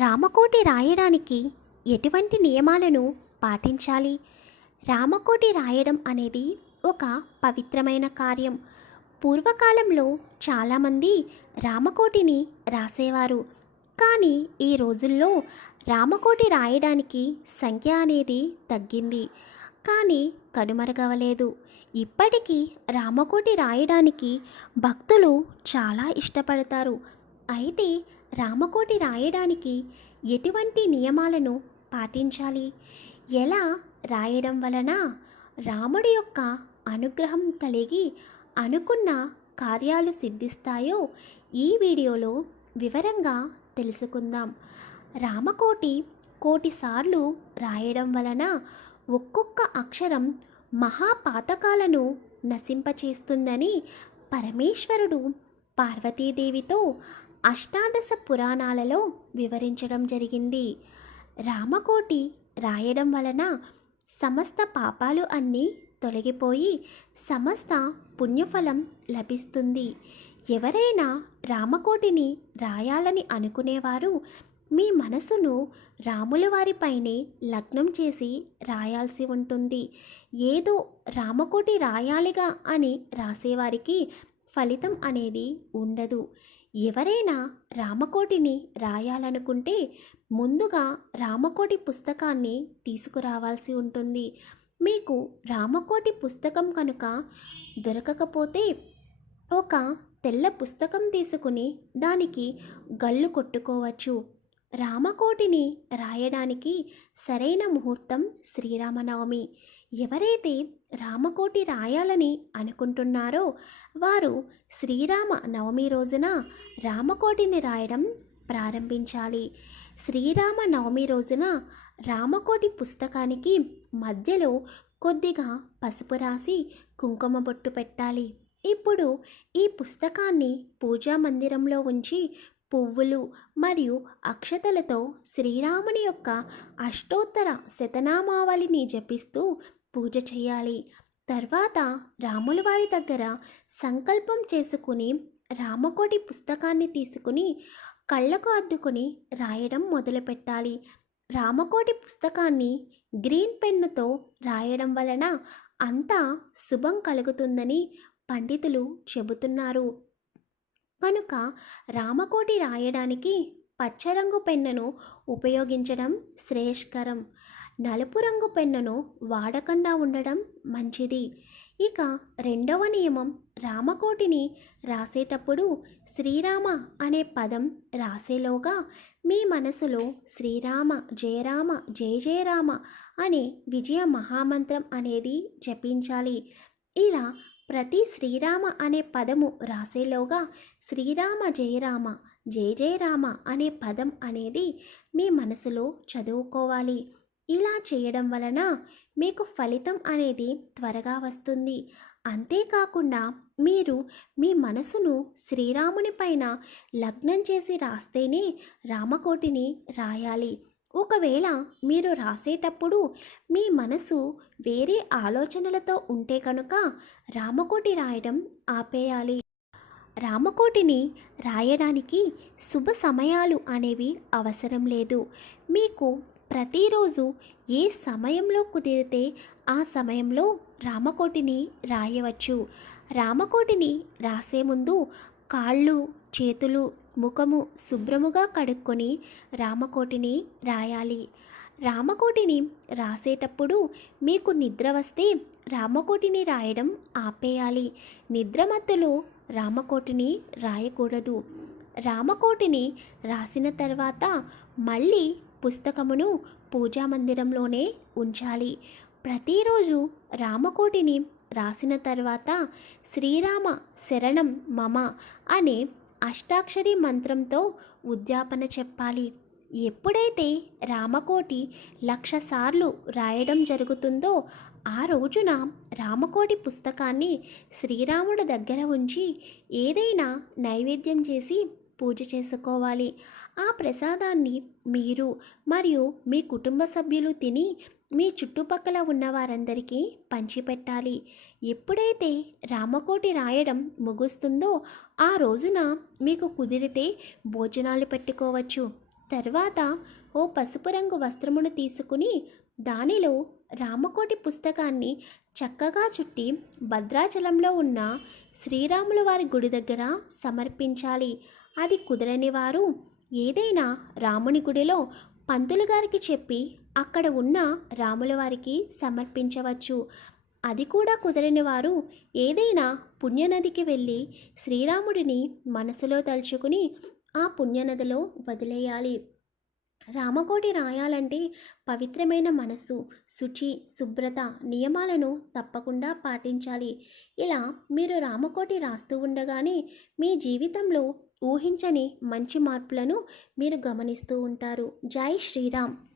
రామకోటి రాయడానికి ఎటువంటి నియమాలను పాటించాలి? రామకోటి రాయడం అనేది ఒక పవిత్రమైన కార్యం. పూర్వకాలంలో చాలామంది రామకోటిని రాసేవారు. కానీ ఈ రోజుల్లో రామకోటి రాయడానికి సంఖ్య అనేది తగ్గింది. కానీ కనుమరుగవలేదు. ఇప్పటికీ రామకోటి రాయడానికి భక్తులు చాలా ఇష్టపడతారు. అయితే రామకోటి రాయడానికి ఎటువంటి నియమాలను పాటించాలి? ఎలా రాయడం వలన రాముడి యొక్క అనుగ్రహం కలిగి అనుకున్న కార్యాలు సిద్ధిస్తాయో ఈ వీడియోలో వివరంగా తెలుసుకుందాం. రామకోటి కోటిసార్లు రాయడం వలన ఒక్కొక్క అక్షరం మహాపాతకాలను నశింపచేస్తుందని పరమేశ్వరుడు పార్వతీదేవితో అష్టాదశ పురాణాలలో వివరించడం జరిగింది. రామకోటి రాయడం వలన సమస్త పాపాలు అన్నీ తొలగిపోయి సమస్త పుణ్యఫలం లభిస్తుంది. ఎవరైనా రామకోటిని రాయాలని అనుకునేవారు మీ మనసును రాముల వారిపైనే లగ్నం చేసి రాయాల్సి ఉంటుంది. ఏదో రామకోటి రాయాలిగా అని రాసేవారికి ఫలితం అనేది ఉండదు. ఎవరైనా రామకోటిని రాయాలనుకుంటే ముందుగా రామకోటి పుస్తకాన్ని తీసుకురావాల్సి ఉంటుంది. మీకు రామకోటి పుస్తకం కనుక దొరకకపోతే ఒక తెల్ల పుస్తకం తీసుకుని దానికి గల్లు కొట్టుకోవచ్చు. రామకోటిని రాయడానికి సరైన ముహూర్తం శ్రీరామనవమి. ఎవరైతే రామకోటి రాయాలని అనుకుంటున్నారో వారు శ్రీరామ నవమి రోజున రామకోటిని రాయడం ప్రారంభించాలి. శ్రీరామ నవమి రోజున రామకోటి పుస్తకానికి మధ్యలో కొద్దిగా పసుపు రాసి కుంకుమ బొట్టు పెట్టాలి. ఇప్పుడు ఈ పుస్తకాన్ని పూజా మందిరంలో ఉంచి పువ్వులు మరియు అక్షతలతో శ్రీరాముని యొక్క అష్టోత్తర శతనామావళిని జపిస్తూ పూజ చేయాలి. తర్వాత రాముల వారి దగ్గర సంకల్పం చేసుకుని రామకోటి పుస్తకాన్ని తీసుకుని కళ్ళకు అద్దుకుని రాయడం మొదలుపెట్టాలి. రామకోటి పుస్తకాన్ని గ్రీన్ పెన్నుతో రాయడం వలన అంతా శుభం కలుగుతుందని పండితులు చెబుతున్నారు. కనుక రామకోటి రాయడానికి పచ్చరంగు పెన్నును ఉపయోగించడం శ్రేయస్కరం. నలుపు రంగు పెన్నును వాడకుండా ఉండడం మంచిది. ఇక రెండవ నియమం, రామకోటిని రాసేటప్పుడు శ్రీరామ అనే పదం రాసేలోగా మీ మనసులో శ్రీరామ జయరామ జయ జయరామ అనే విజయ మహామంత్రం అనేది జపించాలి. ఇలా ప్రతి శ్రీరామ అనే పదము రాసేలోగా శ్రీరామ జయరామ జయ జయరామ అనే పదం అనేది మీ మనసులో చదువుకోవాలి. ఇలా చేయడం వలన మీకు ఫలితం అనేది త్వరగా వస్తుంది. అంతేకాకుండా మీరు మీ మనసును శ్రీరాముని పైన లగ్నం చేసి రాస్తేనే రామకోటిని రాయాలి. ఒకవేళ మీరు రాసేటప్పుడు మీ మనసు వేరే ఆలోచనలతో ఉంటే కనుక రామకోటి రాయడం ఆపేయాలి. రామకోటిని రాయడానికి శుభ సమయాలు అనేవి అవసరం లేదు. మీకు ప్రతిరోజు ఏ సమయంలో కుదిరితే ఆ సమయంలో రామకోటిని రాయవచ్చు. రామకోటిని రాసే ముందు కాళ్ళు చేతులు ముఖము శుభ్రముగా కడుక్కొని రామకోటిని రాయాలి. రామకోటిని రాసేటప్పుడు మీకు నిద్ర వస్తే రామకోటిని రాయడం ఆపేయాలి. నిద్రమత్తులో రామకోటిని రాయకూడదు. రామకోటిని రాసిన తర్వాత మళ్ళీ పుస్తకమును పూజా మందిరంలోనే ఉంచాలి. ప్రతిరోజు రామకోటిని రాసిన తర్వాత శ్రీరామ శరణం మమ అనే అష్టాక్షరి మంత్రంతో ఉద్యాపన చెప్పాలి. ఎప్పుడైతే రామకోటి 1,00,000 సార్లు రాయడం జరుగుతుందో ఆ రోజున రామకోటి పుస్తకాన్ని శ్రీరాముడి దగ్గర ఉంచి ఏదైనా నైవేద్యం చేసి పూజ చేసుకోవాలి. ఆ ప్రసాదాన్ని మీరు మరియు మీ కుటుంబ సభ్యులు తిని మీ చుట్టుపక్కల ఉన్న వారందరికీ పంచిపెట్టాలి. ఎప్పుడైతే రామకోటి రాయడం ముగుస్తుందో ఆ రోజున మీకు కుదిరితే భోజనాలు పెట్టుకోవచ్చు. తర్వాత ఓ పసుపు రంగు వస్త్రమును తీసుకుని దానిలో రామకోటి పుస్తకాన్ని చక్కగా చుట్టి భద్రాచలంలో ఉన్న శ్రీరాముల వారి గుడి దగ్గర సమర్పించాలి. అది కుదరని వారు ఏదైనా రాముని గుడిలో పంతులు గారికి చెప్పి అక్కడ ఉన్న రాముల వారికి సమర్పించవచ్చు. అది కూడా కుదరని వారు ఏదైనా పుణ్యనదికి వెళ్ళి శ్రీరాముడిని మనసులో తలుచుకుని ఆ పుణ్యనదిలో వదిలేయాలి. రామకోటి రాయాలంటే పవిత్రమైన మనసు, శుచి, శుభ్రత నియమాలను తప్పకుండా పాటించాలి. ఇలా మీరు రామకోటి రాస్తూ ఉండగానే మీ జీవితంలో ఊహించని మంచి మార్పులను మీరు గమనిస్తూ ఉంటారు. జై శ్రీరామ్.